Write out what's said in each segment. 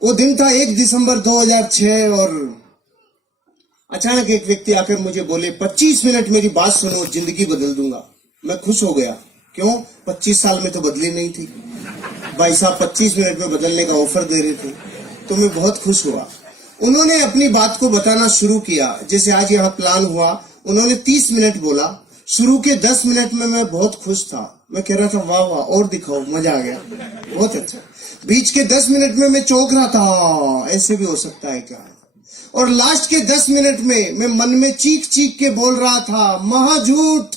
वो दिन था 1 दिसंबर 2006 और अचानक एक व्यक्ति आकर मुझे बोले 25 मिनट मेरी बात सुनो, जिंदगी बदल दूंगा। मैं खुश हो गया। क्यों? 25 साल में तो बदली नहीं थी। भाई साहब 25 मिनट में बदलने का ऑफर दे रहे थे, तो मैं बहुत खुश हुआ। उन्होंने अपनी बात को बताना शुरू किया। जैसे आज यहाँ प्लान हुआ, उन्होंने 30 मिनट बोला। शुरू के 10 मिनट में मैं बहुत खुश था। मैं कह रहा था वाह वाह और दिखाओ, मजा आ गया, बहुत अच्छा। बीच के 10 मिनट में मैं चौंक रहा था, ऐसे भी हो सकता है क्या। और लास्ट के 10 मिनट में मैं मन में चीख चीख के बोल रहा था महा झूठ,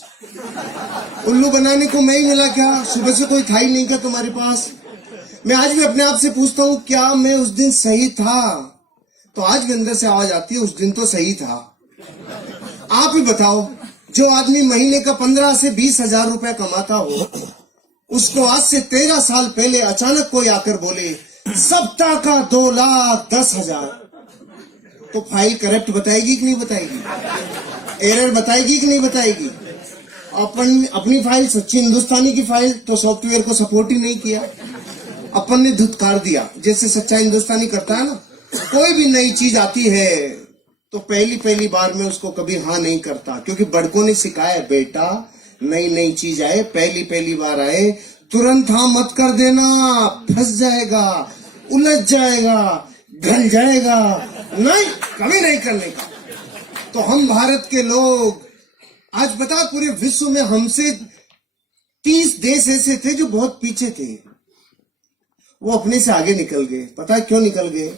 उल्लू बनाने को मैं ही मिला क्या? सुबह से कोई था ही नहीं क्या तुम्हारे पास? मैं आज भी अपने आप से पूछता हूँ क्या मैं उस दिन सही था? तो आज भी अंदर से आवाज आती है उस दिन तो सही था। आप ही बताओ, जो आदमी महीने का 15 से 20 हजार रुपया कमाता हो, उसको आज से 13 साल पहले अचानक कोई आकर बोले सप्ताह का 2,10,000, तो फाइल करेक्ट बताएगी कि नहीं बताएगी? एरर बताएगी कि नहीं बताएगी? अपनी फाइल सच्ची हिंदुस्तानी की फाइल तो सॉफ्टवेयर को सपोर्ट ही नहीं किया, अपन ने धुतकार दिया। जैसे सच्चा हिंदुस्तानी करता है ना, कोई भी नई चीज आती है तो पहली बार में उसको कभी हाँ नहीं करता, क्योंकि बड़कों ने सिखाया बेटा नई चीज आए, पहली बार आए तुरंत हाँ मत कर देना, फंस जाएगा, उलझ जाएगा, ढल जाएगा, नहीं कभी नहीं करने का। तो हम भारत के लोग आज बता पूरे विश्व में हमसे 30 देश ऐसे थे जो बहुत पीछे थे, वो अपने से आगे निकल गए। पता है क्यों निकल गए?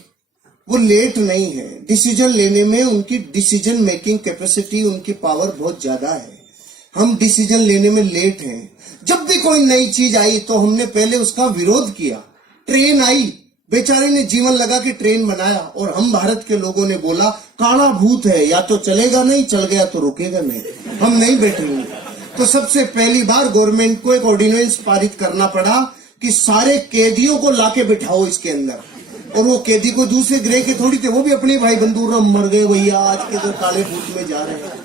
वो लेट नहीं है, डिसीजन लेने में उनकी डिसीजन मेकिंग कैपेसिटी, उनकी पावर बहुत ज्यादा है। हम डिसीजन लेने में लेट हैं। जब भी कोई नई चीज आई तो हमने पहले उसका विरोध किया। ट्रेन आई, बेचारे ने जीवन लगा के ट्रेन बनाया, और हम भारत के लोगों ने बोला काला भूत है, या तो चलेगा नहीं, चल गया तो रुकेगा नहीं, हम नहीं बैठेंगे। तो सबसे पहली बार गवर्नमेंट को एक ऑर्डिनेंस पारित करना पड़ा कि सारे कैदियों को लाके बिठाओ इसके अंदर। और वो कैदी को दूसरे ग्रह के थोड़ी थे, वो भी अपने भाई बंधु मर गए भैया, आज के जो काले भूत में जा रहे हैं।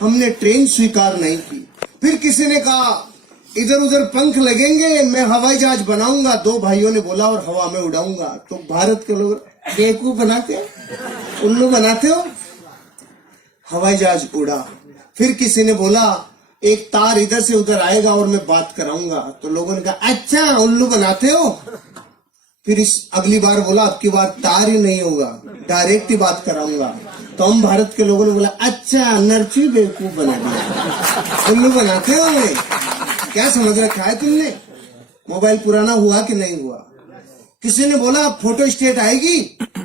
हमने ट्रेन स्वीकार नहीं की। फिर किसी ने कहा इधर उधर पंख लगेंगे, मैं हवाई जहाज बनाऊंगा। 2 भाइयों ने बोला और हवा में उड़ाऊंगा। तो भारत के लोग बेवकूफ बनाते हो, उल्लू बनाते हो, हवाई जहाज उड़ा। फिर किसी ने बोला एक तार इधर से उधर आएगा और मैं बात कराऊंगा। तो लोगों ने कहा अच्छा उल्लू बनाते हो। फिर इस अगली बार बोला अब की बार तार ही नहीं होगा, डायरेक्ट ही बात कराऊंगा। तो हम भारत के लोगों ने बोला अच्छा नरची बेवकूफ बना दिया, उल्लू बनाते हो हमें, क्या समझ रखा है तुमने? मोबाइल पुराना हुआ कि नहीं हुआ? किसी ने बोला फोटो स्टेट आएगी।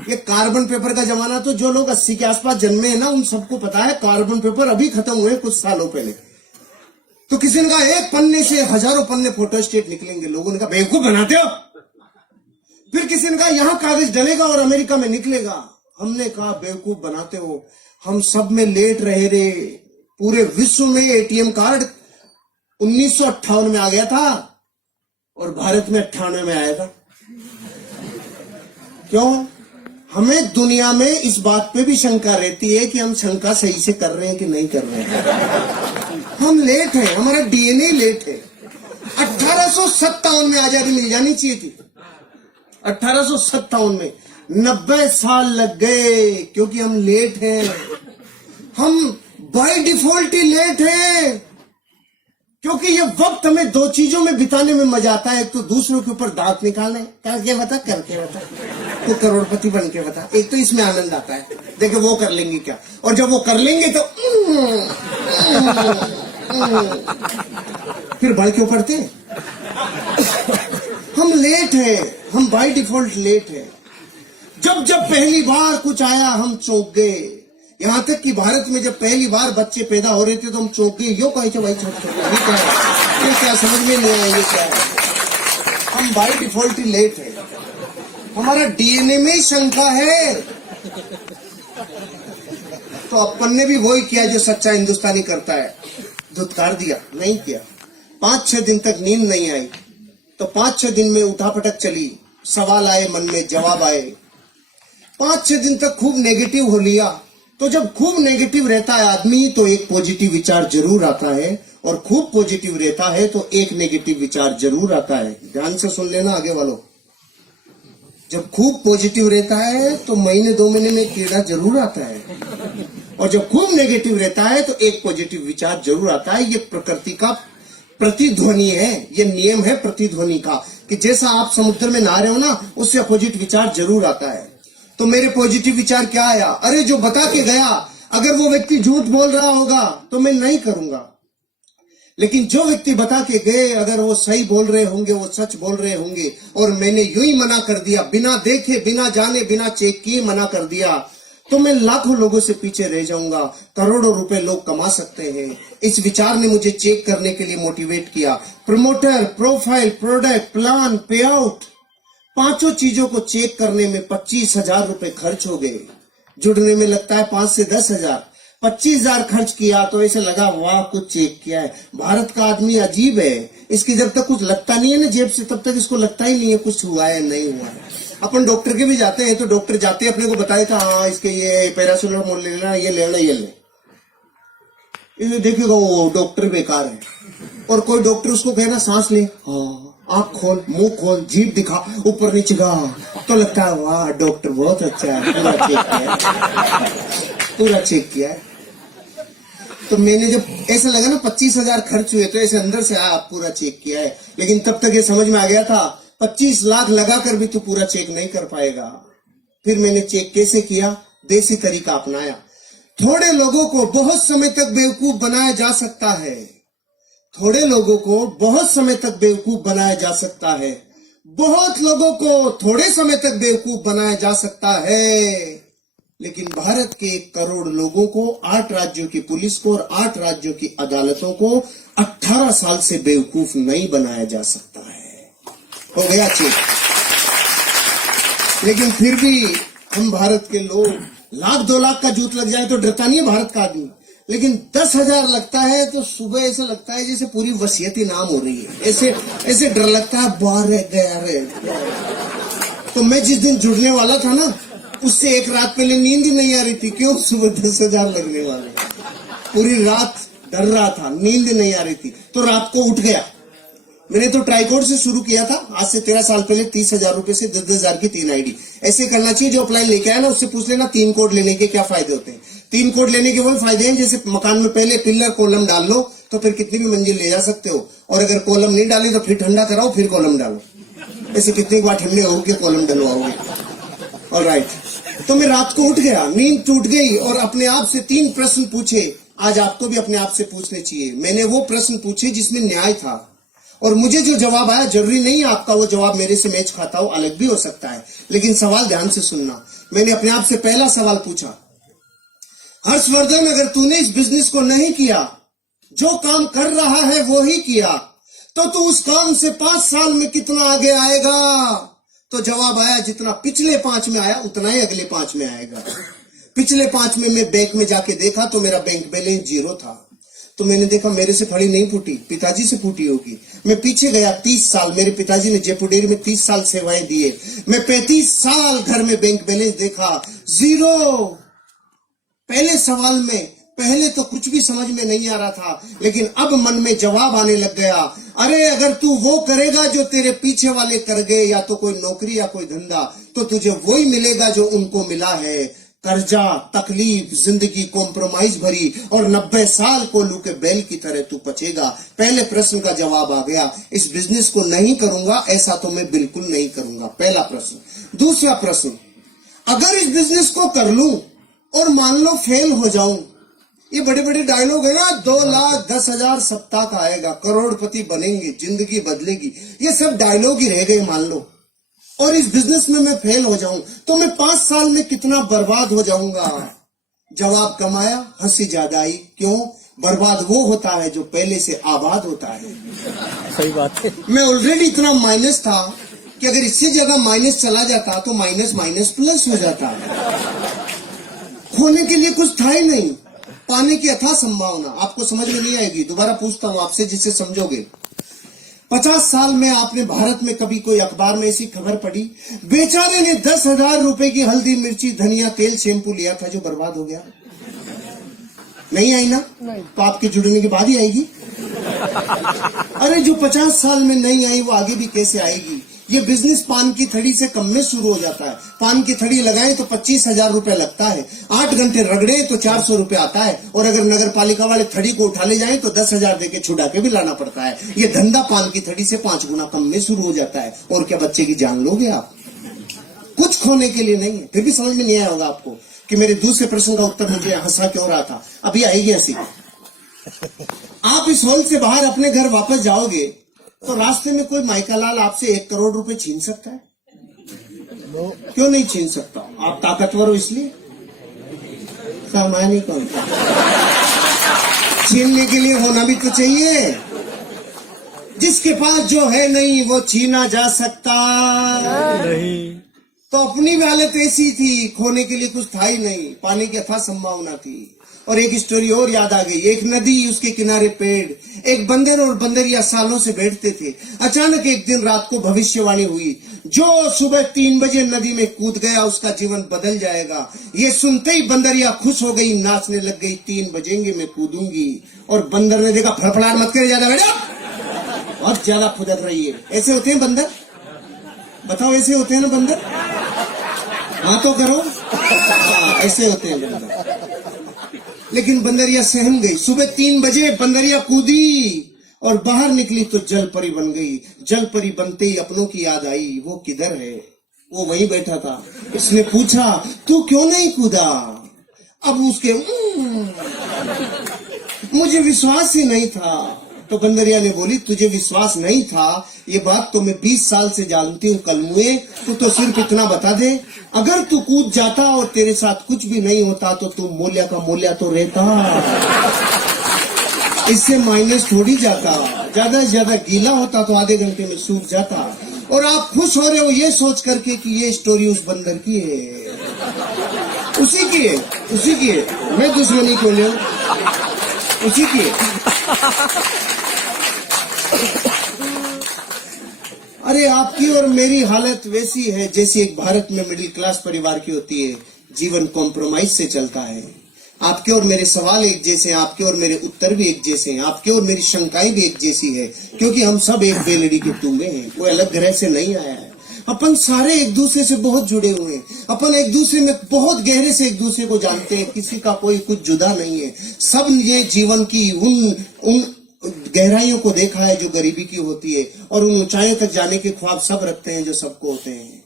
ये कार्बन पेपर का जमाना, तो जो लोग 80 के आसपास जन्मे हैं ना, उन सबको पता है कार्बन पेपर अभी खत्म हुए कुछ सालों पहले। तो किसी ने कहा एक पन्ने से हजारों पन्ने फोटो स्टेट निकलेंगे। लोगों ने कहा बेवकूफ बनाते हो। फिर किसी ने कहा यहाँ कागज डलेगा और अमेरिका में निकलेगा। हमने कहा बेवकूफ बनाते हो, हम सब में लेट रहे रे। पूरे विश्व में एटीएम कार्ड 1958 में आ गया था और भारत में 98 में आया था। क्यों? हमें दुनिया में इस बात पे भी शंका रहती है कि हम शंका सही से कर रहे हैं कि नहीं कर रहे हैं। हम लेट हैं, हमारा डीएनए लेट है। 1857 में आजादी मिल जानी चाहिए थी। 1857 में 90 साल लग गए, क्योंकि हम लेट हैं। हम बाय डिफॉल्ट ही लेट हैं, क्योंकि ये वक्त हमें 2 चीजों में बिताने में मजा आता है। एक तो दूसरों के ऊपर दांत निकालने, करके बता तो करोड़पति बन के बता। एक तो इसमें आनंद आता है, देखो वो कर लेंगे क्या, और जब वो कर लेंगे तो फिर बढ़ के पड़ते। हम लेट हैं, हम बाय डिफॉल्ट लेट हैं। जब पहली बार कुछ आया हम चौंक गए। यहाँ तक कि भारत में जब पहली बार बच्चे पैदा हो रहे थे तो हम चौंक गए। यो कहे भाई छोटे ये क्या समझ में नहीं आया, ये क्या है? हम बाय डिफॉल्ट ही लेट है, हमारा डीएनए में शंका है। तो अपन ने भी वही किया जो सच्चा हिंदुस्तानी करता है, धुतकार दिया, नहीं किया। 5-6 दिन तक नींद नहीं आई, तो 5-6 दिन में उठापटक चली, सवाल आए मन में, जवाब आए। 5-6 दिन तक खूब नेगेटिव हो लिया। तो जब खूब नेगेटिव रहता है आदमी तो एक पॉजिटिव विचार जरूर आता है, और खूब पॉजिटिव रहता है तो एक नेगेटिव विचार जरूर आता है। ध्यान से सुन लेना आगे वालों। जब खूब पॉजिटिव रहता है तो महीने 2 महीने में कीड़ा जरूर आता है, और जब खूब नेगेटिव रहता है तो एक पॉजिटिव विचार जरूर आता है। ये प्रकृति का प्रतिध्वनि है, ये नियम है प्रतिध्वनि का, कि जैसा आप समुद्र में नहा रहे हो ना, उससे अपोजिट विचार जरूर आता है। तो मेरे पॉजिटिव विचार क्या आया? अरे जो बता के गया, अगर वो व्यक्ति झूठ बोल रहा होगा तो मैं नहीं करूंगा, लेकिन जो व्यक्ति बता के गए अगर वो सही बोल रहे होंगे, वो सच बोल रहे होंगे, और मैंने यूं ही मना कर दिया, बिना देखे, बिना जाने, बिना चेक किए मना कर दिया, तो मैं लाखों लोगों से पीछे रह जाऊंगा। करोड़ों रुपए लोग कमा सकते हैं। इस विचार ने मुझे चेक करने के लिए मोटिवेट किया। प्रमोटर, प्रोफाइल, प्रोडक्ट, प्लान, पे आउट, 5 चीजों को चेक करने में 25,000 रुपए खर्च हो गए। जुड़ने में लगता है 5 से 10,000। 25,000 खर्च किया तो ऐसे लगा वाह कुछ चेक किया है। भारत का आदमी अजीब है, इसकी जब तक कुछ लगता नहीं है ना जेब से, तब तक इसको लगता ही नहीं है कुछ हुआ है नहीं हुआ है। अपन डॉक्टर के भी जाते हैं तो डॉक्टर जाते अपने को बताए था, हाँ इसके ये पैरासिटामोल ले लेना, ये लेना, ये ले, देखिएगा वो डॉक्टर बेकार है। और कोई डॉक्टर उसको कहना सांस ले, हाँ, आंख खोल, मुंह खोल, जीभ दिखा, ऊपर नीचे गा, तो लगता है वाह डॉक्टर बहुत अच्छा है, पूरा चेक किया है, पूरा चेक किया है। तो मैंने जब ऐसा लगा ना 25,000 खर्च हुए, तो ऐसे अंदर से पूरा चेक किया है। लेकिन तब तक ये समझ में आ गया था 25 लाख लगाकर भी तू पूरा चेक नहीं कर पाएगा। फिर मैंने चेक कैसे किया? देसी तरीका अपनाया। थोड़े लोगों को बहुत समय तक बेवकूफ बनाया जा सकता है, थोड़े लोगों को बहुत समय तक बेवकूफ बनाया जा सकता है, बहुत लोगों को थोड़े समय तक बेवकूफ बनाया जा सकता है, लेकिन भारत के 1 करोड़ लोगों को, 8 राज्यों की पुलिस को और 8 राज्यों की अदालतों को 18 साल से बेवकूफ नहीं बनाया जा सकता है। हो गया चेक। लेकिन फिर भी हम भारत के लोग, 1,00,000 2 लाख का जूत लग जाए तो डरता नहीं है भारत का आदमी, लेकिन 10,000 लगता है तो सुबह ऐसा लगता है जैसे पूरी वसीयत नाम हो रही है, ऐसे डर लगता है बाहर रह गया रे। तो मैं जिस दिन जुड़ने वाला था ना, उससे 1 रात पहले नींद ही नहीं आ रही थी। क्यों? सुबह 10,000 लगने वाले, पूरी रात डर रहा था, नींद नहीं आ रही थी, तो रात को उठ गया। मैंने तो ट्राइकोड से शुरू किया था, आज से 13 साल पहले 30,000 रुपए से 10,000 की 3 आईडी। ऐसे करना चाहिए। जो अपलाइन लेके आया ना, उससे पूछ लेना 3 कोड लेने के क्या फायदे होते हैं। 3 कोड लेने के वही फायदे हैं जैसे मकान में पहले पिलर कॉलम डाल लो तो फिर कितनी भी मंजिल ले जा सकते हो, और अगर कॉलम नहीं डाली तो फिर ठंडा कराओ फिर कॉलम डालो। ऐसे कितनी बार ठंडे होगे कॉलम डलवाओगे। ऑलराइट, तो मैं रात को उठ गया, नींद टूट गई और अपने आप से 3 प्रश्न पूछे। आज आपको भी अपने आप से पूछने चाहिए। मैंने वो प्रश्न पूछे जिसमें न्याय था, और मुझे जो जवाब आया, जरूरी नहीं है आपका वो जवाब मेरे से मैच खाता हो, अलग भी हो सकता है, लेकिन सवाल ध्यान से सुनना। मैंने अपने आप से पहला सवाल पूछा, हर्षवर्धन अगर तूने इस बिजनेस को नहीं किया, जो काम कर रहा है वो ही किया, तो तू उस काम से 5 साल में कितना आगे आएगा? तो जवाब आया जितना पिछले 5 में आया उतना ही अगले 5 में आएगा। पिछले 5 में मैं बैंक में जाके देखा तो मेरा बैंक बैलेंस 0 था। तो मैंने देखा मेरे से फड़ी नहीं फूटी, पिताजी से फूटी होगी। मैं पीछे गया 30 साल, मेरे पिताजी ने जयपुर डेयरी में 30 साल सेवाएं दिए। मैं 35 साल घर में बैंक बैलेंस देखा, 0। पहले सवाल में पहले तो कुछ भी समझ में नहीं आ रहा था, लेकिन अब मन में जवाब आने लग गया। अरे अगर तू वो करेगा जो तेरे पीछे वाले कर गए, या तो कोई नौकरी या कोई धंधा, तो तुझे वही मिलेगा जो उनको मिला है। कर्जा, तकलीफ, जिंदगी कॉम्प्रोमाइज भरी, और 90 साल कोल्हू के बैल की तरह तू बचेगा। पहले प्रश्न का जवाब आ गया, इस बिजनेस को नहीं करूंगा, ऐसा तो मैं बिल्कुल नहीं करूंगा। पहला प्रश्न। दूसरा प्रश्न, अगर इस बिजनेस को कर लूं और मान लो फेल हो जाऊं, ये बड़े बड़े डायलॉग है ना, 2,10,000 सप्ताह का आएगा, करोड़पति बनेंगे, जिंदगी बदलेगी, ये सब डायलॉग ही रह गए मान लो। और इस बिजनेस में मैं फेल हो जाऊं तो मैं 5 साल में कितना बर्बाद हो जाऊंगा? जवाब कम आया, हंसी ज्यादा आई। क्यों? बर्बाद वो होता है जो पहले से आबाद होता है। सही बात है। मैं ऑलरेडी इतना माइनस था कि अगर इससे जगह माइनस चला जाता तो माइनस माइनस प्लस हो जाता। खोने के लिए कुछ था ही नहीं, पाने की अथाह संभावना। आपको समझ में नहीं आएगी, दोबारा पूछता हूं आपसे जिससे समझोगे। 50 साल में आपने भारत में कभी कोई अखबार में ऐसी खबर पढ़ी, बेचारे ने 10,000 रुपए की हल्दी, मिर्ची, धनिया, तेल, शैम्पू लिया था जो बर्बाद हो गया? नहीं आई ना? नहीं। तो आपके जुड़ने के बाद ही आएगी। अरे जो 50 साल में नहीं आई वो आगे भी कैसे आएगी? ये बिजनेस पान की थड़ी से कम में शुरू हो जाता है। पान की थड़ी लगाएं तो 25,000 रुपए लगता है, 8 घंटे रगड़े तो 400 रुपए आता है, और अगर नगर पालिका वाले थड़ी को उठा ले जाएं तो 10,000 देके छुड़ा के भी लाना पड़ता है। ये धंधा पान की थड़ी से 5 गुना कम में शुरू हो जाता है। और क्या बच्चे की जान लोगे आप? कुछ खोने के लिए नहीं है। फिर भी समझ में नहीं आया होगा आपको कि मेरे दूसरे प्रश्न का उत्तर मुझे हंसा क्यों रहा था। अभी आएगी हंसी। आप इस हॉल से बाहर अपने घर वापस जाओगे तो रास्ते में कोई माइकालाल आपसे 1 करोड़ रुपए छीन सकता है? क्यों नहीं छीन सकता? आप ताकतवर हो इसलिए? सामान्य कौन? छीनने के लिए होना भी तो चाहिए। जिसके पास जो है नहीं वो छीना जा सकता नहीं। तो अपनी भी हालत ऐसी थी, खोने के लिए कुछ था ही नहीं, पाने की अथाह संभावना थी। और एक स्टोरी और याद आ गई। एक नदी, उसके किनारे पेड़, एक बंदर और बंदरिया सालों से बैठते थे। अचानक एक दिन रात को भविष्यवाणी हुई, जो सुबह 3 बजे नदी में कूद गया उसका जीवन बदल जाएगा। ये सुनते ही बंदरिया खुश हो गई, नाचने लग गई, 3 बजेंगे मैं कूदूंगी। और बंदर ने देखा, फड़फड़ाहट मत करे ज्यादा बेटा, बहुत ज्यादा फुदक रही है। ऐसे होते हैं बंदर? बताओ, ऐसे होते हैं ना बंदर? हाँ तो करो। ऐसे होते हैं बंदर। लेकिन बंदरिया सहम गई। सुबह 3 बजे बंदरिया कूदी और बाहर निकली तो जल परी बन गई। जल परी बनते ही अपनों की याद आई, वो किधर है? वो वहीं बैठा था। इसने पूछा, तू क्यों नहीं कूदा? अब उसके मुझे विश्वास ही नहीं था। तो बंदरिया ने बोली, तुझे विश्वास नहीं था, ये बात तो मैं 20 साल से जानती हूँ कलमुए। तू तो सिर्फ इतना बता दे, अगर तू कूद जाता और तेरे साथ कुछ भी नहीं होता तो तू मूल्य का मूल्य तो रहता, इससे माइनस थोड़ी जाता। ज्यादा से ज्यादा गीला होता तो आधे घंटे में सूख जाता। और आप खुश हो रहे हो ये सोच करके कि ये स्टोरी उस बंदर की है, उसी की है, उसी की है। मैं दुश्मनी क्यों ले, उसी की है। अरे आपकी और मेरी हालत वैसी है जैसी एक भारत में मिडिल क्लास परिवार की होती है। जीवन कॉम्प्रोमाइज से चलता है। आपके और मेरे सवाल एक जैसे हैं, आपके और मेरे उत्तर भी एक जैसे हैं, आपके और मेरी शंकाएं भी एक जैसी है, क्योंकि हम सब एक बेलड़ी के टूंगे हैं। कोई अलग ग्रह से नहीं आया है। अपन सारे एक दूसरे से बहुत जुड़े हुए हैं। अपन एक दूसरे में बहुत गहरे से एक दूसरे को जानते हैं। किसी का कोई कुछ जुदा नहीं है। सब ये जीवन की उन गहराइयों को देखा है जो गरीबी की होती है, और उन ऊंचाइयों तक जाने के ख्वाब सब रखते हैं जो सबको होते हैं।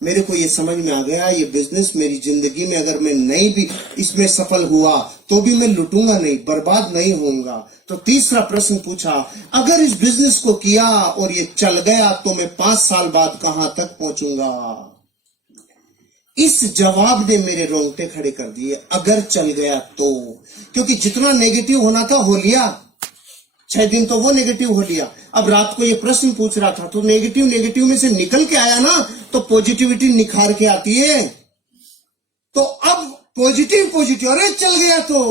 मेरे को ये समझ में आ गया, ये बिजनेस मेरी जिंदगी में अगर मैं नहीं भी इसमें सफल हुआ तो भी मैं लुटूंगा नहीं, बर्बाद नहीं होऊंगा। तो तीसरा प्रश्न पूछा, अगर इस बिजनेस को किया और ये चल गया तो मैं 5 साल बाद कहां तक पहुंचूंगा? इस जवाब ने मेरे रोंगटे खड़े कर दिए। अगर चल गया तो, क्योंकि जितना नेगेटिव होना था हो लिया। 6 दिन तो वो नेगेटिव हो लिया। अब रात को ये प्रश्न पूछ रहा था तो नेगेटिव में से निकल के आया ना, तो पॉजिटिविटी निखार के आती है। तो अब पॉजिटिव, अरे चल गया तो,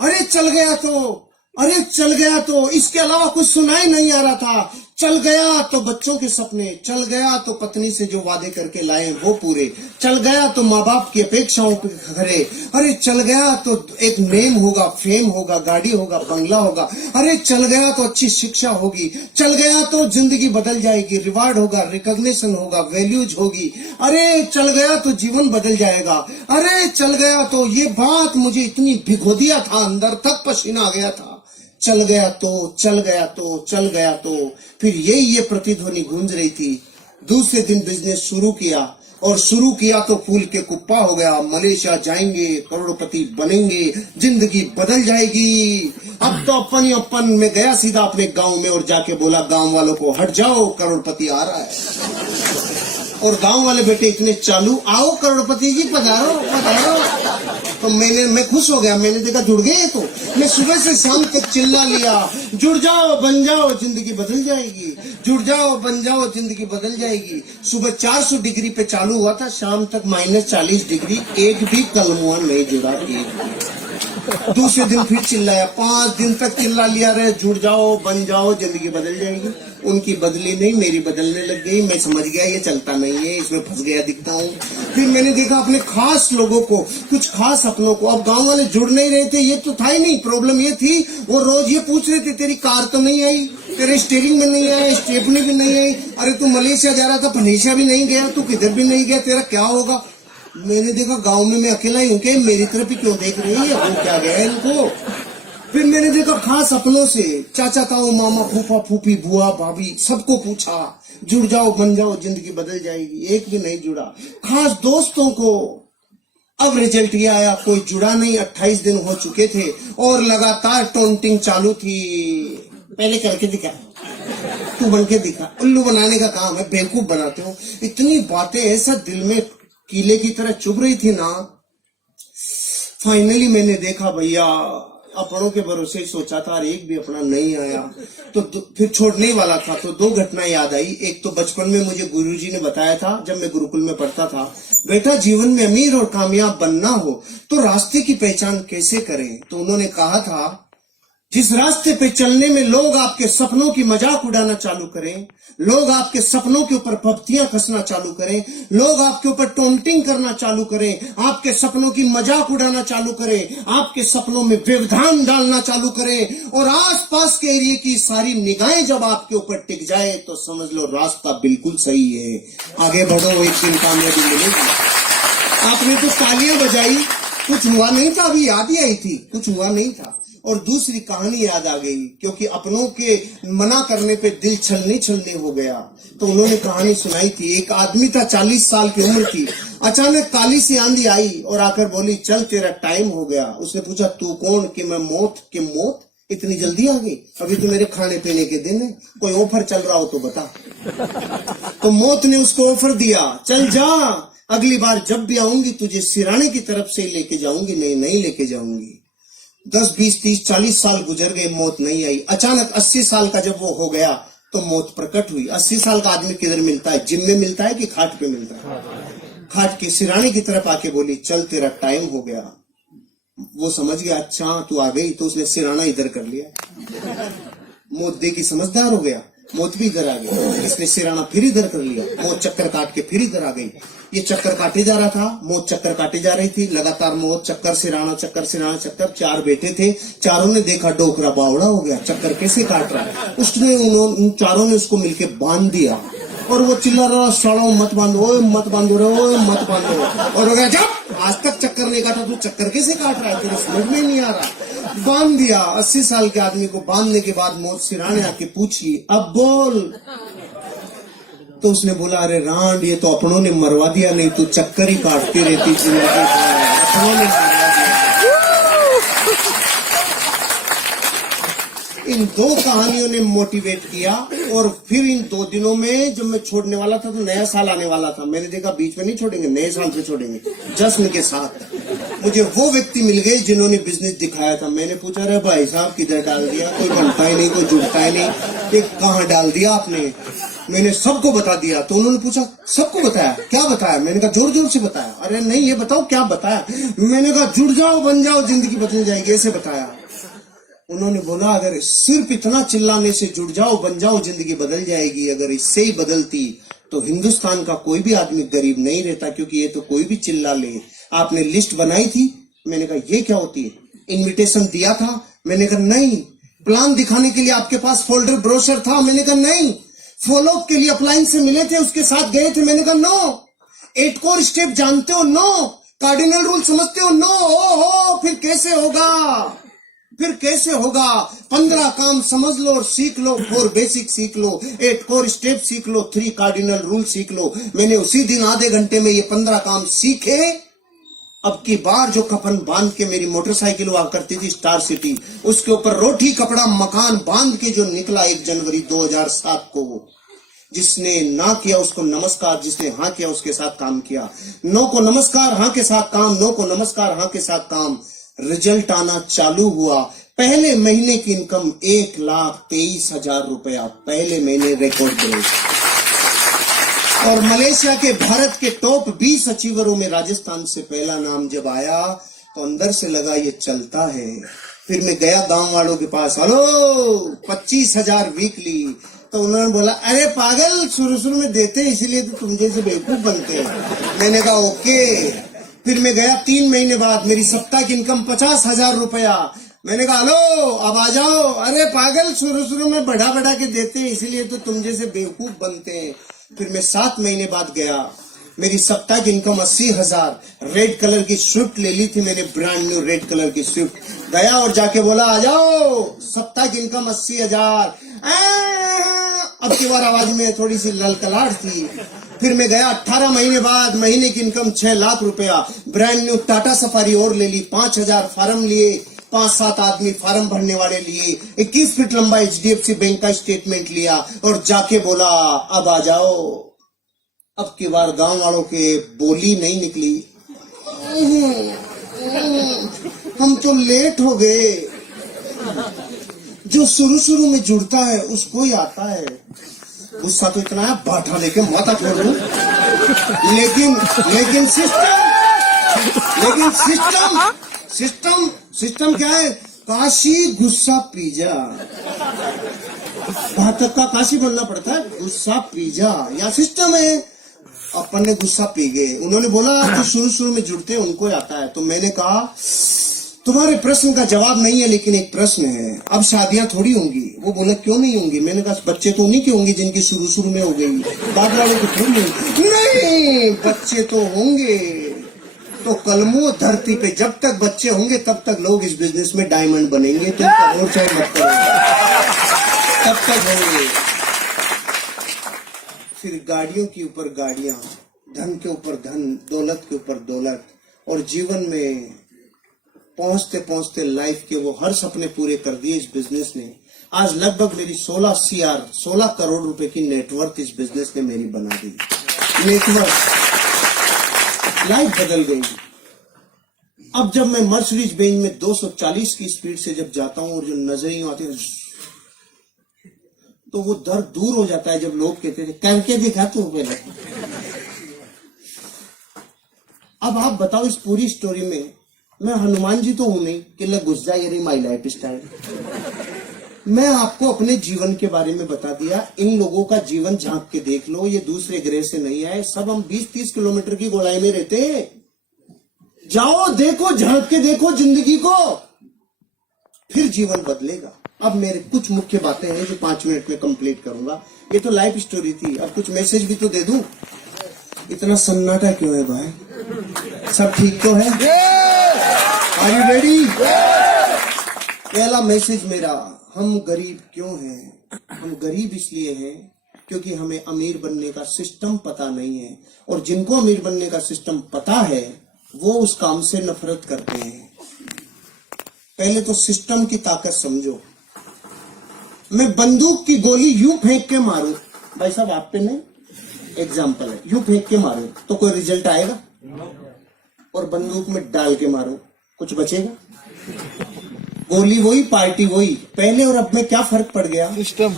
अरे चल गया तो, अरे चल गया तो, इसके अलावा कुछ सुनाई नहीं आ रहा था। चल गया तो बच्चों के सपने, चल गया तो पत्नी से जो वादे करके लाए वो पूरे, चल गया तो माँ बाप की अपेक्षाओं पे खरे, अरे चल गया तो एक नेम होगा, फेम होगा, गाड़ी होगा, बंगला होगा, अरे चल गया तो अच्छी शिक्षा होगी, चल गया तो जिंदगी बदल जाएगी, रिवार्ड होगा, रिकॉग्निशन होगा, वैल्यूज होगी, अरे चल गया तो जीवन बदल जाएगा, अरे चल गया तो ये बात मुझे इतनी भिगो दिया था, अंदर तक पसीना आ गया था। चल गया तो, चल गया तो, चल गया तो, फिर ये प्रतिध्वनि गूंज रही थी। दूसरे दिन बिजनेस शुरू किया, और शुरू किया तो फूल के कुप्पा हो गया। मलेशिया जाएंगे, करोड़पति बनेंगे, जिंदगी बदल जाएगी। अब तो अपन में गया सीधा अपने गांव में और जाके बोला गांव वालों को, हट जाओ करोड़पति आ रहा है। और गांव वाले बेटे इतने चालू, आओ करोड़पति जी पधारो पधारो। तो मैं खुश हो गया। मैंने देखा जुड़ गए। तो मैं सुबह से शाम तक चिल्ला लिया, जुड़ जाओ बन जाओ जिंदगी बदल जाएगी, जुड़ जाओ बन जाओ जिंदगी बदल जाएगी। सुबह 400 डिग्री पे चालू हुआ था, शाम तक -40 डिग्री, एक भी कलमुआ नहीं जुड़ा। दूसरे दिन फिर चिल्लाया, 5 दिन तक चिल्ला लिया रहे, जुड़ जाओ बन जाओ जिंदगी बदल जाएगी। उनकी बदली नहीं, मेरी बदलने लग गई। मैं समझ गया ये चलता नहीं है, इसमें फंस गया दिखता हूँ। फिर मैंने देखा अपने खास लोगों को, कुछ खास अपनों को। अब गांव वाले जुड़ नहीं रहे थे, ये तो था ही नहीं। प्रॉब्लम ये थी वो रोज ये पूछ रहे थे, तेरी कार तो नहीं आई, तेरे स्टीयरिंग में नहीं आया, स्टेपनी भी नहीं आई। अरे तू मलेशिया जा रहा था, मलेशिया भी नहीं गया, तू किधर भी नहीं गया, तेरा क्या होगा? मैंने देखा गांव में मैं अकेला ही हूं, क्या मेरी तरफ ही क्यों देख रही है, वो क्या गया इनको? फिर मैंने देखा खास अपनों से, चाचा ताऊ मामा फूफा फूफी बुआ भाभी सबको पूछा, जुड़ जाओ बन जाओ जिंदगी बदल जाएगी। एक भी नहीं जुड़ा। खास दोस्तों को, अब रिजल्ट ये आया, कोई जुड़ा नहीं। 28 दिन हो चुके थे और लगातार टोंटिंग चालू थी। पहले करके दिखा, तू बन के दिखा। उल्लू बनाने का काम है, बेवकूफ बनाते हो। इतनी बातें ऐसा दिल में कीले की तरह चुभ रही थी ना। फाइनली मैंने देखा भैया, अपनों के भरोसे ही सोचा था और एक भी अपना नहीं आया, तो फिर छोड़ने ही वाला था। तो दो घटना याद आई। एक तो बचपन में मुझे गुरुजी ने बताया था, जब मैं गुरुकुल में पढ़ता था, बेटा जीवन में अमीर और कामयाब बनना हो तो रास्ते की पहचान कैसे करें। तो उन्होंने कहा था, जिस रास्ते पे चलने में लोग आपके सपनों की मजाक उड़ाना चालू करें, लोग आपके सपनों के ऊपर पपतियां कसना चालू करें, लोग आपके ऊपर टोंटिंग करना चालू करें, आपके सपनों की मजाक उड़ाना चालू करें, आपके सपनों में व्यवधान डालना चालू करें और आसपास के एरिया की सारी निगाहें जब आपके ऊपर टिक जाए, तो समझ लो रास्ता बिल्कुल सही है, आगे बढ़ो, एक दिन कामयाबी मिलेगी। आपने तो तालियां बजाई, कुछ हुआ नहीं था, अभी याद ही आई थी, कुछ हुआ नहीं था। और दूसरी कहानी याद आ गई, क्योंकि अपनों के मना करने पे दिल छलने छलने हो गया। तो उन्होंने कहानी सुनाई थी। एक आदमी था, 40 साल की उम्र थी। अचानक काली सी आंधी आई और आकर बोली, चल तेरा टाइम हो गया। उसने पूछा, तू कौन? कि मैं मौत। कि मौत इतनी जल्दी आ गई? अभी तो मेरे खाने पीने के दिन है, कोई ऑफर चल रहा हो तो बता। तो मौत ने उसको ऑफर दिया, चल जा, अगली बार जब भी आऊंगी तुझे सिराने की तरफ से लेके जाऊंगी, नहीं लेके जाऊंगी। 10, 20, 30, 40 साल गुजर गए, मौत नहीं आई। अचानक 80 साल का जब वो हो गया तो मौत प्रकट हुई। 80 साल का आदमी किधर मिलता है? जिम में मिलता है कि खाट पे मिलता है? खाट के सिराने की तरफ आके बोली, चल तेरा टाइम हो गया। वो समझ गया, अच्छा तू आ गई, तो उसने सिराना इधर कर लिया। मौत देखी, समझदार हो गया, मौत भी इधर आ गई। इसने सिराना फिर इधर कर लिया, मौत चक्कर काट के फिर इधर आ गई। ये चक्कर काटे जा रहा था, मौत चक्कर काटे जा रही थी, लगातार मौत चक्कर सिराना चक्कर सिराना चक्कर। 4 बेटे थे, चारों ने देखा डोकरा बावड़ा हो गया, चक्कर कैसे काट रहा है। उसने उन चारों ने उसको मिलके बांध दिया और वो चिल्ला रहा, सालों मत बांधो, ओए मत बांधो रे, ओए मत बांधो। और हो गया, जब आज तक चक्कर नहीं काटा, तू चक्कर कैसे काट रहा है, तेरे समझ में नहीं आ रहा। बांध दिया। 80 साल के आदमी को बांधने के बाद मौत सिराने आके पूछी, अब बोल। तो उसने बोला, अरे रांड, ये तो अपनों ने मरवा दिया, नहीं तो चक्कर ही काटती रहती जिंदगी भर, अपनों ने मरवा दिया। इन 2 कहानियों ने मोटिवेट किया। और फिर इन 2 दिनों में जब मैं छोड़ने वाला था, तो नया साल आने वाला था, मैंने देखा बीच में नहीं छोड़ेंगे, नए साल पे छोड़ेंगे जश्न के साथ। मुझे वो व्यक्ति मिल गए जिन्होंने बिजनेस दिखाया था। मैंने पूछा, अरे भाई साहब किधर डाल दिया, कोई बनता ही नहीं, कोई जुड़ता ही नहीं, ये कहाँ डाल दिया आपने? मैंने सबको बता दिया। तो उन्होंने पूछा, सबको बताया? क्या बताया? मैंने कहा, जोर जोर से बताया। अरे नहीं, ये बताओ क्या बताया? मैंने कहा, जुड़ जाओ बन जाओ जिंदगी बदल जाएगी, ऐसे बताया। उन्होंने बोला, अगर सिर्फ इतना चिल्लाने से जुड़ जाओ बन जाओ जिंदगी बदल जाएगी, अगर इससे ही बदलती तो हिंदुस्तान का कोई भी आदमी गरीब नहीं रहता, क्योंकि ये तो कोई भी चिल्ला ले। आपने लिस्ट बनाई थी? मैंने कहा, ये क्या होती है? इनविटेशन दिया था? मैंने कहा नहीं। प्लान दिखाने के लिए आपके पास फोल्डर ब्रोशर था? मैंने कहा नहीं। फॉलो अप के लिए अप्लायंस से मिले थे, उसके साथ गए थे? मैंने कहा नो। 8 कोर स्टेप जानते हो? नो। कार्डिनल रूल समझते हो? नो। हो फिर कैसे होगा? फिर कैसे होगा? 15 काम समझ लो और सीख लो, 4 बेसिक सीख लो, 8 कोर स्टेप सीख लो, 3 कार्डिनल रूल सीख लो। मैंने उसी दिन आधे घंटे में ये 15 काम सीखे। अब की बार जो कफन बांध के मेरी मोटरसाइकिल हुआ करती थी स्टार सिटी, उसके ऊपर रोटी कपड़ा मकान बांध के जो निकला 1 जनवरी 2007 को, जिसने ना किया उसको नमस्कार, जिसने हाँ किया उसके साथ काम किया। नो को नमस्कार, हाँ के साथ काम, नो को नमस्कार, हाँ के साथ काम। रिजल्ट आना चालू हुआ। पहले महीने की इनकम 1,23,000 रुपया, पहले महीने रिकॉर्ड ब्रेक। और मलेशिया के भारत के टॉप 20 अचीवरों में राजस्थान से पहला नाम जब आया तो अंदर से लगा ये चलता है। फिर मैं गया गांव वालों के पास, हेलो 25,000 वीकली। तो उन्होंने बोला, अरे पागल, शुरू में देते इसीलिए तो तुम जैसे बेवकूफ बनते हैं। मैंने कहा ओके। फिर मैं गया 3 महीने बाद, मेरी सप्ताह की इनकम 50,000 रुपया। मैंने कहा हेलो अब आ जाओ। अरे पागल, शुरू में बढ़ा बढ़ा के देते हैं, इसलिए तो तुम जैसे बेवकूफ बनते हैं। फिर मैं 7 महीने बाद गया, मेरी सप्ताह की इनकम 80,000। रेड कलर की स्विफ्ट ले ली थी मैंने, ब्रांड न्यू रेड कलर की स्विफ्ट। गया और जाके बोला आ जाओ, सप्ताह की इनकम 80,000। अब की बार आवाज में थोड़ी सी ललकलाहट थी। फिर मैं गया 18 महीने बाद, महीने की इनकम 6 लाख रुपया। ब्रांड न्यू टाटा सफारी और ले ली, 5,000 फार्म लिए, 5-7 आदमी फार्म भरने वाले लिए, 21 फीट लंबा HDFC बैंक का स्टेटमेंट लिया और जाके बोला अब आ जाओ। अब की बार गांव वालों के बोली नहीं निकली, हम तो लेट हो गए। जो शुरू में जुड़ता है उसको ही आता है। गुस्सा तो इतना है बाठा लेके माथा फोड़ दूं, लेकिन सिस्टम क्या है? काशी गुस्सा पीजा। बातक का काशी बनना पड़ता है, गुस्सा पीजा या सिस्टम है। अपन ने गुस्सा पी गए। उन्होंने बोला कि शुरू में जुड़ते हैं उनको आता है। तो मैंने कहा तुम्हारे प्रश्न का जवाब नहीं है, लेकिन एक प्रश्न है, अब शादियां थोड़ी होंगी। वो बोला क्यों नहीं होंगी? मैंने कहा बच्चे तो उन्हीं के होंगे जिनकी शुरू में हो गई, बाद वाले को थोड़ी होंगी। नहीं, बच्चे तो होंगे। तो कलमों धरती पे जब तक बच्चे होंगे तब तक लोग इस बिजनेस में डायमंड बनेंगे। तुम करो चाहे मत करो, तब तक होंगे। फिर गाड़ियों के ऊपर गाड़ियां, धन के ऊपर धन, दौलत के ऊपर दौलत, और जीवन में पहुंचते पहुंचते लाइफ के वो हर सपने पूरे कर दिए इस बिजनेस ने। आज लगभग मेरी 16 करोड़ रुपए की नेटवर्थ इस बिजनेस ने मेरी बना दी। नेटवर्थ, लाइफ बदल गई। अब जब मैं मर्सिडीज बेंज में 240 की स्पीड से जब जाता हूं और जो नजरें आती है तो वो दर्द दूर हो जाता है। जब लोग कहते थे करके दिखा तू पहले। अब आप बताओ, इस पूरी स्टोरी में मैं हनुमान जी तो हूं नहीं कि ले घुस जाए, ये माई लाइफ स्टाइल। मैं आपको अपने जीवन के बारे में बता दिया। इन लोगों का जीवन झांक के देख लो, ये दूसरे ग्रह से नहीं आए। सब हम 20-30 किलोमीटर की गोलाई में रहते हैं। जाओ देखो, झांक के देखो जिंदगी को, फिर जीवन बदलेगा। अब मेरे कुछ मुख्य बातें हैं जो 5 मिनट में कंप्लीट करूंगा। ये तो लाइफ स्टोरी थी, अब कुछ मैसेज भी तो दे दूं। इतना सन्नाटा क्यों है भाई? सब ठीक तो है? Are you ready? पहला मैसेज मेरा, हम गरीब क्यों हैं? हम गरीब इसलिए हैं क्योंकि हमें अमीर बनने का सिस्टम पता नहीं है, और जिनको अमीर बनने का सिस्टम पता है वो उस काम से नफरत करते हैं। पहले तो सिस्टम की ताकत समझो। मैं बंदूक की गोली यूं फेंक के मारूं, भाई साहब आप पे नहीं, एग्जाम्पल है, यूं फेंक के मारूं तो कोई रिजल्ट आएगा? और बंदूक में डाल के मारूं, कुछ बचेगा? गोली वही, पार्टी वही। पहले और अब में क्या फर्क पड़ गया? सिस्टम।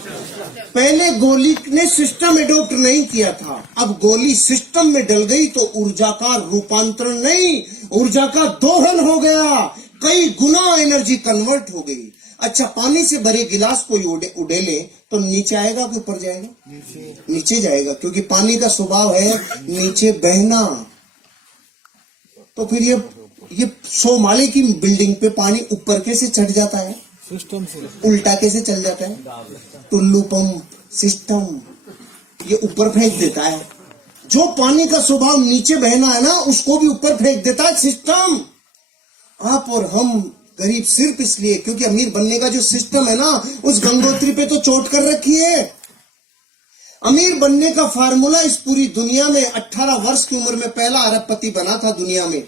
पहले गोली ने सिस्टम एडॉप्ट नहीं किया था, अब गोली सिस्टम में डल गई तो ऊर्जा का रूपांतरण नहीं, ऊर्जा का दोहन हो गया। कई गुना एनर्जी कन्वर्ट हो गई। अच्छा, पानी से भरे गिलास कोई उड़ेले तो नीचे आएगा कि ऊपर जाएगा? नीचे जाएगा, क्योंकि पानी का स्वभाव है नीचे बहना। तो फिर ये 100 माले की बिल्डिंग पे पानी ऊपर कैसे चढ़ जाता है? सिस्टम से। उल्टा कैसे चल जाता है? टुल्लू पंप सिस्टम, ये ऊपर फेंक देता है। जो पानी का स्वभाव नीचे बहना है ना, उसको भी ऊपर फेंक देता है सिस्टम। आप और हम गरीब सिर्फ इसलिए क्योंकि अमीर बनने का जो सिस्टम है ना, उस गंगोत्री पे तो चोट कर रखी है। अमीर बनने का फार्मूला इस पूरी दुनिया में 18 वर्ष की उम्र में पहला अरबपति बना था दुनिया में।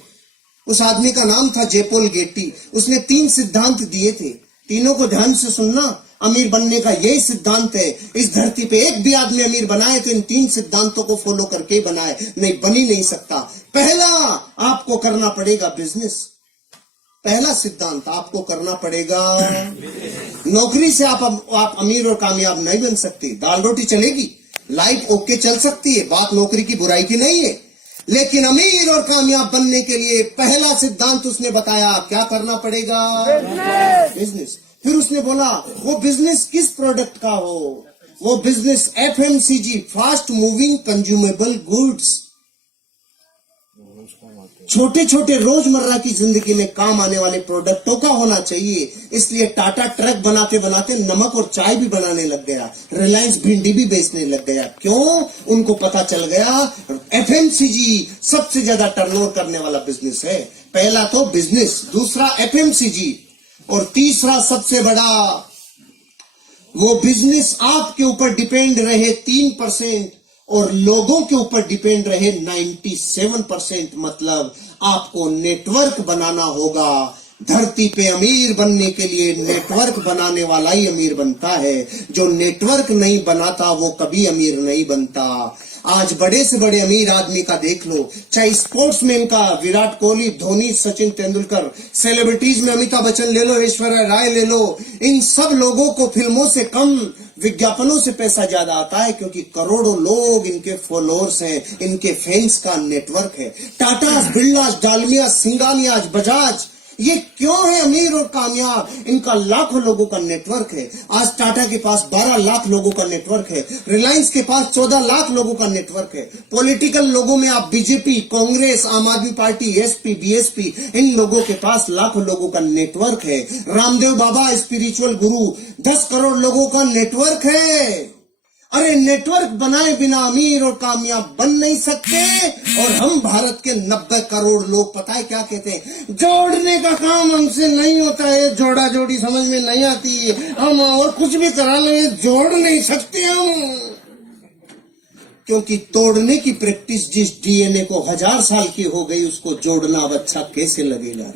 उस आदमी का नाम था जेपोल गेटी। उसने 3 सिद्धांत दिए थे, तीनों को ध्यान से सुनना। अमीर बनने का यही सिद्धांत है। इस धरती पे एक भी आदमी अमीर बनाए तो इन 3 सिद्धांतों को फॉलो करके ही बनाए, नहीं बन ही नहीं सकता। पहला, आपको करना पड़ेगा बिजनेस। पहला सिद्धांत, आपको करना पड़ेगा। नौकरी से आप अमीर और कामयाब नहीं बन सकते। दाल रोटी चलेगी, लाइफ ओके चल सकती है, बात नौकरी की बुराई की नहीं है, लेकिन अमीर और कामयाब बनने के लिए पहला सिद्धांत उसने बताया, क्या करना पड़ेगा? बिजनेस। फिर उसने बोला वो बिजनेस किस प्रोडक्ट का हो? वो business FMCG, fast moving consumable goods. छोटे छोटे रोजमर्रा की जिंदगी में काम आने वाले प्रोडक्टों का होना चाहिए। इसलिए टाटा ट्रक बनाते बनाते नमक और चाय भी बनाने लग गया, रिलायंस भिंडी भी बेचने लग गया। क्यों? उनको पता चल गया एफएमसीजी सबसे ज्यादा टर्नओवर करने वाला बिजनेस है। पहला तो बिजनेस, दूसरा एफएमसीजी, और तीसरा सबसे बड़ा वो बिजनेस आपके ऊपर डिपेंड रहे 3% और लोगों के ऊपर डिपेंड रहे 97%। मतलब आपको नेटवर्क बनाना होगा। धरती पे अमीर बनने के लिए नेटवर्क बनाने वाला ही अमीर बनता है। जो नेटवर्क नहीं बनाता वो कभी अमीर नहीं बनता। आज बड़े से बड़े अमीर आदमी का देख लो, चाहे स्पोर्ट्समैन का विराट कोहली, धोनी, सचिन तेंदुलकर, सेलिब्रिटीज में अमिताभ बच्चन ले लो, ऐश्वर्या राय ले लो, इन सब लोगों को फिल्मों से कम विज्ञापनों से पैसा ज्यादा आता है, क्योंकि करोड़ों लोग इनके फॉलोअर्स हैं, इनके फैंस का नेटवर्क है। टाटा, बिरला, डालमिया, सिंगानिया, बजाज, ये क्यों है अमीर और कामयाब? इनका लाखों लोगों का नेटवर्क है। आज टाटा के पास 12 लाख लोगों का नेटवर्क है, रिलायंस के पास 14 लाख लोगों का नेटवर्क है। पॉलिटिकल लोगों में आप बीजेपी, कांग्रेस, आम आदमी पार्टी, एसपी, बीएसपी, इन लोगों के पास लाखों लोगों का नेटवर्क है। रामदेव बाबा स्पिरिचुअल गुरु, 10 करोड़ लोगों का नेटवर्क है। अरे नेटवर्क बनाए बिना अमीर और कामयाब बन नहीं सकते। और हम भारत के 90 करोड़ लोग पता है क्या कहते हैं? जोड़ने का काम हमसे नहीं होता है, जोड़ा जोड़ी समझ में नहीं आती है, हम और कुछ भी करा ले, जोड़ नहीं सकते हम। क्योंकि तोड़ने की प्रैक्टिस जिस डीएनए को 1000 साल की हो गई, उसको जोड़ना अब अच्छा कैसे लगेगा?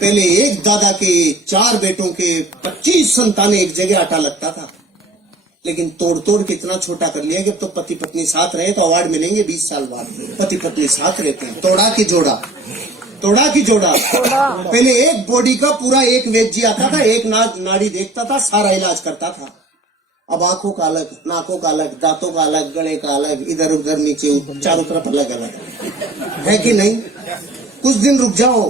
पहले एक दादा के 4 बेटों के 25 संतानें एक जगह आटा लगता था, लेकिन तोड़ तोड़ के इतना छोटा कर लिया कि अब तो पति पत्नी साथ रहे तो अवार्ड मिलेंगे 20 साल बाद। पति पत्नी साथ रहते हैं। तोड़ा की जोड़ा, तोड़ा की जोड़ा। पहले एक बॉडी का पूरा एक वेद जी आता था, एक नाड़ी देखता था, सारा इलाज करता था। अब आंखों का अलग, नाकों का अलग, दांतों का अलग, गले का अलग, इधर उधर नीचे चारों तरफ अलग अलग है कि नहीं? कुछ दिन रुक जाओ।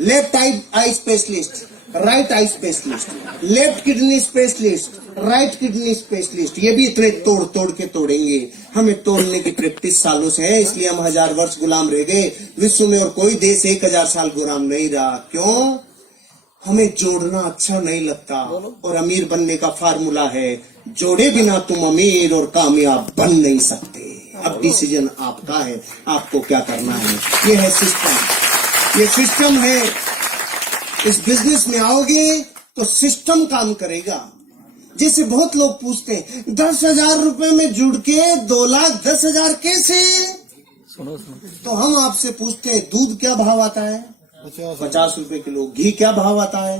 Left eye specialist, right eye specialist, left kidney specialist, right kidney specialist, ये भी इतने तोड़ तोड़ के तोड़ेंगे। हमें तोड़ने की प्रैक्टिस सालों से है, इसलिए हम 1000 वर्ष गुलाम रह गए। विश्व में और कोई देश 1000 साल गुलाम नहीं रहा। क्यों? हमें जोड़ना अच्छा नहीं लगता। और अमीर बनने का फार्मूला है, जोड़े बिना तुम अमीर और कामयाब बन नहीं सकते। अब डिसीजन आपका है, आपको क्या करना है। ये है सिस्टम, ये सिस्टम है। इस बिजनेस में आओगे तो सिस्टम काम करेगा। जैसे बहुत लोग पूछते हैं 10,000 रुपए में जुड़ के 2,10,000 कैसे? तो हम आपसे पूछते हैं दूध क्या भाव आता है? 50 रुपए किलो। घी क्या भाव आता है?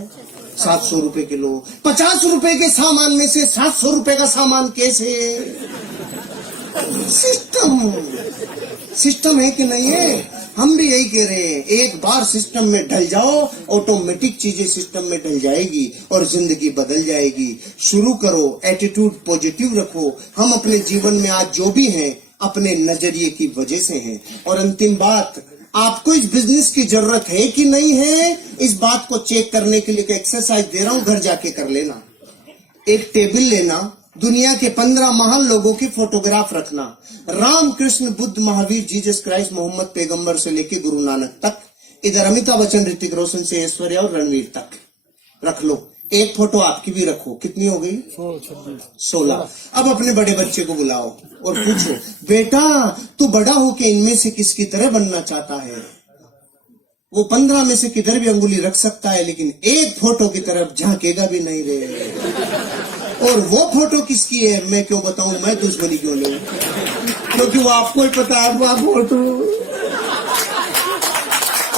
700 रुपए किलो। 50 रुपए के सामान में से 700 रुपए का सामान कैसे? सिस्टम है कि नहीं है? हम भी यही कह रहे हैं, एक बार सिस्टम में ढल जाओ, ऑटोमेटिक चीजें सिस्टम में ढल जाएगी और जिंदगी बदल जाएगी। शुरू करो, एटीट्यूड पॉजिटिव रखो। हम अपने जीवन में आज जो भी हैं, अपने नजरिए की वजह से हैं। और अंतिम बात, आपको इस बिजनेस की जरूरत है कि नहीं है, इस बात को चेक करने के लिए एक एक्सरसाइज दे रहा हूं, घर जाके कर लेना। एक टेबल लेना, दुनिया के 15 महान लोगों की फोटोग्राफ रखना, राम, कृष्ण, बुद्ध, महावीर, जीसस क्राइस्ट, मोहम्मद पैगंबर से लेके गुरु नानक तक। इधर अमिताभ बच्चन, ऋतिक रोशन से ऐश्वर्या और रणवीर तक रख लो। एक फोटो आपकी भी रखो। कितनी हो गई? 16। अब अपने बड़े बच्चे को बुलाओ और पूछो, बेटा तू बड़ा होके इनमें से किसकी तरह बनना चाहता है? वो 15 में से किधर भी अंगुली रख सकता है, लेकिन एक फोटो की तरफ झांकेगा भी नहीं रे। और वो फोटो किसकी है मैं क्यों बताऊं, मैं दुश्मनी क्यों लूं? क्योंकि वो आपको ही पता है वो फोटो।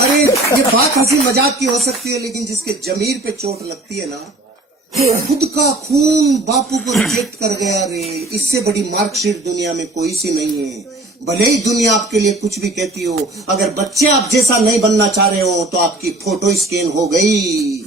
अरे ये बात हंसी मजाक की हो सकती है, लेकिन जिसके जमीर पे चोट लगती है ना, खुद का खून बापू को रिजेक्ट कर गया रे, इससे बड़ी मार्कशीट दुनिया में कोई सी नहीं है। भले ही दुनिया आपके लिए कुछ भी कहती हो, अगर बच्चे आप जैसा नहीं बनना चाह रहे हो तो आपकी फोटो स्कैन हो गई।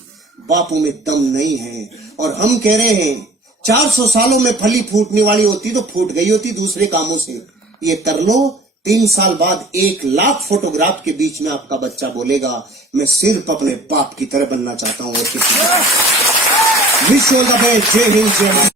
बापू में दम नहीं है। और हम कह रहे हैं 400 सालों में फली फूटने वाली होती तो फूट गई होती दूसरे कामों से। ये कर लो, 3 साल बाद 1 लाख फोटोग्राफ के बीच में आपका बच्चा बोलेगा मैं सिर्फ अपने बाप की तरह बनना चाहता हूँ और किसी। विश्व का जय हिंद, जय